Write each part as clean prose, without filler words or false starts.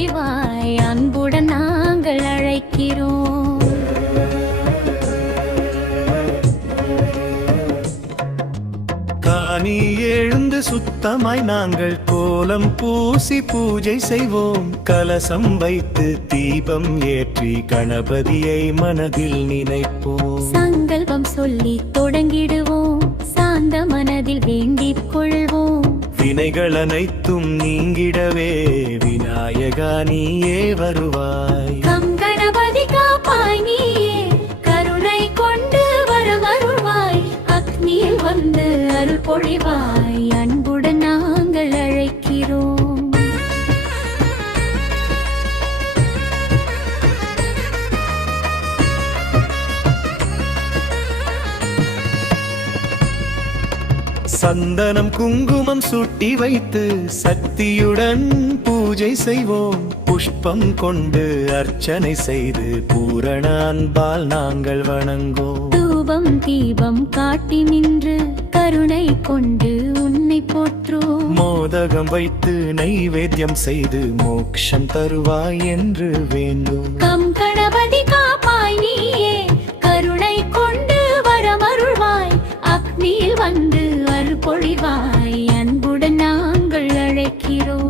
பொழிவாய் அன்புடன் நாங்கள் அழைக்கிறோம். காணி எழுந்து சுத்தமாய் நாங்கள் கோலம் பூசி பூஜை செய்வோம். கலசம் வைத்து தீபம் ஏற்றி கணபதியை மனதில் நினைப்போம். சங்கல்பம் சொல்லி தொடங்கிடுவோம், சாந்த மனதில் வேண்டிக் கொள்வோம். வினைகள் அனைத்தும் நீங்கிடவே விநாயகா நீயே வருவாய். கம் கணபதி காப்பாய் நீயே, கருணை கொண்டு வருவாய். அக்னியில் வந்து அருள் பொழிவாய் அன்புடன் நாங்கள் அழைக்கிறோம். சந்தனம் குங்குமம் சுட்டி வைத்து சக்தியுடன் பூஜை செய்வோம். புஷ்பம் கொண்டு அர்ச்சனை செய்து பூரண அன்பால் நாங்கள் வணங்குவோம். தூபம் தீபம் காட்டி நின்று கருணை கொண்டு உன்னை போற்றுவோம். மோதகம் வைத்து நைவேத்தியம் செய்து மோட்சம் தருவாய் என்று வேண்டும். கம் கணபதி காப்பாய் நீயே, கருணை கொண்டு வரமருள்வாய். அக்னியில் வந்து அருள் பொழிவாய் அன்புடன் நாங்கள் அழைக்கிறோம்.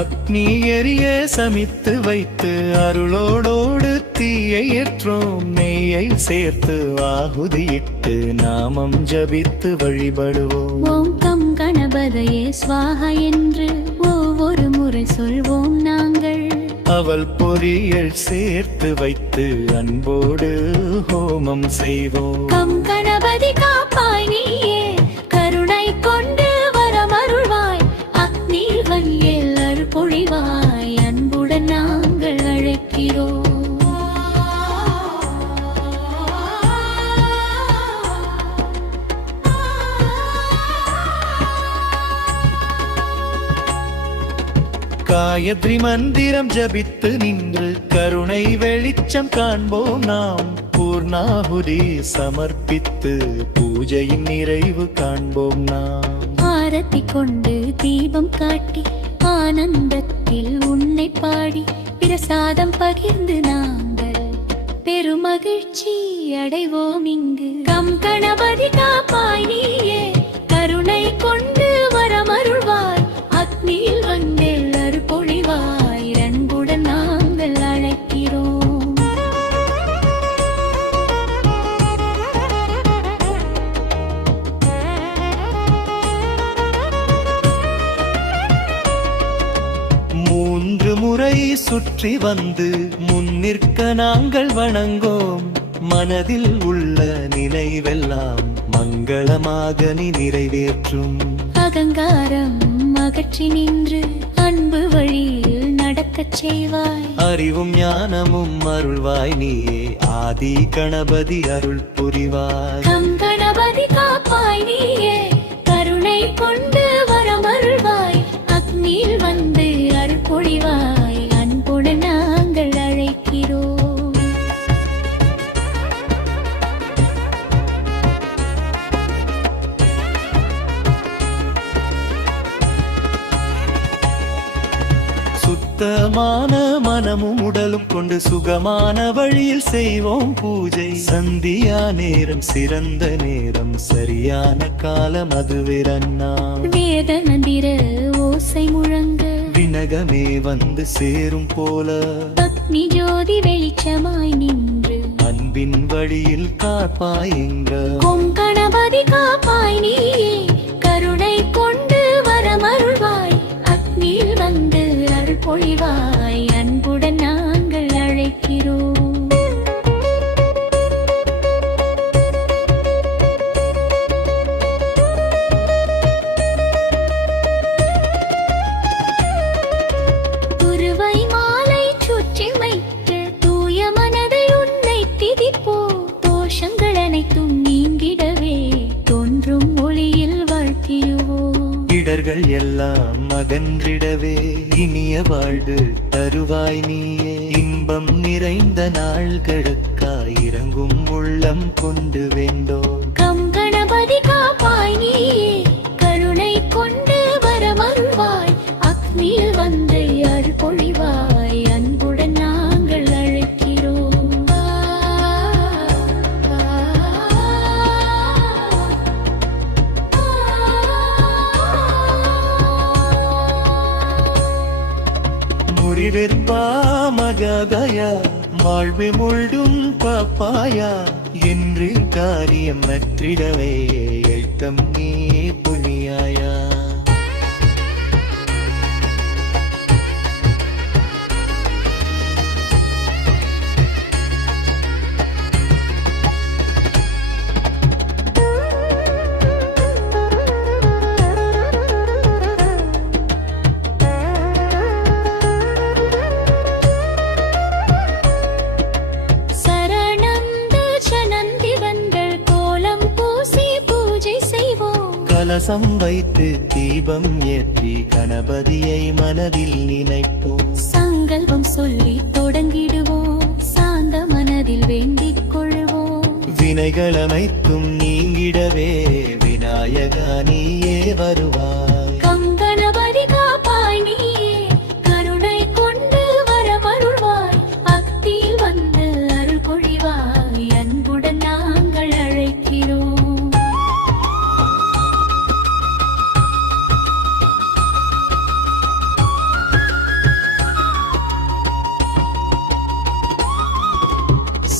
அக்னி எரிய சமித்து வைத்து அருளோடோடு தீயை ஏற்றோம். நெய்யை சேர்த்து ஆகுதியிட்டு நாமம் ஜபித்து வழிபடுவோம். ஓம் கம் கணபதையே ஸ்வாஹா என்று ஒவ்வொரு முறை சொல்வோம் நாங்கள். அவள் பொரியல் சேர்த்து வைத்து அன்போடு ஹோமம் செய்வோம். கம் கணபதி காப்பாய் நீயே, கருணை கொண்டு வரமருள்வாய். அக்னியில் வங்கியில் அருள் பொழிவாய் அன்புடன் நாங்கள் அழைக்கிறோம். காயத்ரி மந்திரம் ஜபித்து நின்று கருணை வெளிச்சம் காண்போம் நாம். பூர்ணாகுதி சமர்ப்பித்து பூஜையின் நிறைவு காண்போம் நாம். ஆரத்தி கொண்டு தீபம் காட்டி ஆனந்தத்தில் உன்னை பாடி பிரசாதம் பகிர்ந்து நாங்கள் பெருமகிழ்ச்சி அடைவோம் இங்கு. கம் கணபதி காப்பாய் நீயே, கருணை கொண்டு வரமருள்வாய். அக்னியில் வந்தேல் அருள் பொழிவாய் அன்புடன் நாங்கள் அழைக்கிறோம். மூன்று முறை சுற்றி வந்து முன்னிற்க நாங்கள் வணங்கோம். மனதில் உள்ள நினைவெல்லாம் மங்களமாக நீ நிறைவேற்றும். அகங்காரம் அகற்றி நின்று அன்பு வழியில் நடக்கச் செய்வாய். அறிவும் ஞானமும் அருள்வாய் நீயே, ஆதி கணபதி அருள் புரிவாய். கம் கணபதி காப்பாய் நீயே, கருணை கொண்டு வரமருள்வாய். அக்னியில் வந்து அருள் பொழிவாய் அன்புடன் நாங்கள் அழைக்கிறோம். சுத்தமான மனமும் உடலும் கொண்டு சுகமான வழியில் செய்வோம் பூஜை. சந்தியா நேரம் சிறந்த நேரம், சரியான காலம் அதுவிரன்னா. வேத மந்திர ஓசை முழங்க வினகமே வந்து சேரும் போல அக்னி ஜோதி வெளிச்சமாய் நின்று அன்பின் வழியில் காப்பாய் எங்க. ஓம் கணபதி காப்பாய் நீயே, கருணை கொண்டு வரமருள்வாய். அக்னியில் வந்து அருள் பொழிவாய் அன்புடன் நாங்கள் அழைக்கிறோம். துருவை மாலை சுற்றி வைத்து தூய மனதை உன்னை திதிப்போ. தோஷங்கள் அனைத்தும் நீங்கிடவே தோன்றும் ஒளியில் வாழ்த்திடுவோம். துயர்கள் எல்லாம் அகன்றிடவே இனிய வாழ்வு தருவாய் நீயே. இன்பம் நிறைந்த நாள்களுக்காய் இறங்கும் உள்ளம் கொண்டு வேண்டோ. கம் கணபதி காப்பாய் நீயே கருணை கொண்டு வரமருள்வாய். அக்னியில் வந்து அருள் பொழிவாய் அன்புடன் நாங்கள் அழைக்கிறோம். முறிவெற்பா மகதயா வாழ்வு முழுதும் பாப்பாயா என்று காரியம் மற்றிடவே எழுத்தம் நீ புனியாயா. கலசம் வைத்து தீபம் ஏற்றி கணபதியை மனதில் நினைப்போம். சங்கல்பம் சொல்லி தொடங்கிடுவோம். சாந்த மனதில் வேண்டிக் கொள்வோம். வினைகள் அனைத்தும் நீங்கிடவே விநாயகா நீயே வருவாய். கம் கணபதி காப்பாய் நீயே கருணை கொண்டு வரமருள்வாய். அக்தியில் வந்து அருள் பொழிவாய் அன்புடன் நாங்கள் அழைக்கிறோம்.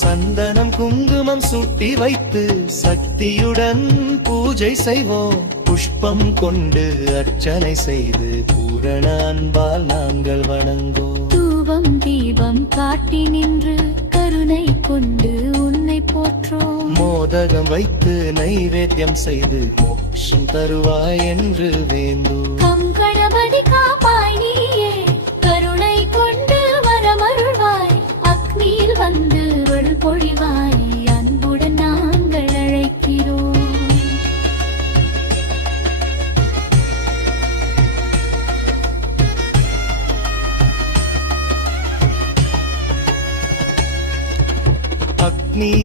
சந்தனம் குங்குமம் சுட்டி வைத்து சக்தியுடன் பூஜை செய்வோம். புஷ்பம் கொண்டு அர்ச்சனை செய்து பூரண அன்பால் நாங்கள் வணங்குவோம். தூபம் தீபம் காட்டி நின்று கருணை கொண்டு உன்னை போற்றோம். மோதகம் வைத்து நைவேத்தியம் செய்து மோட்சம் தருவாய் என்று வேண்டு. கம்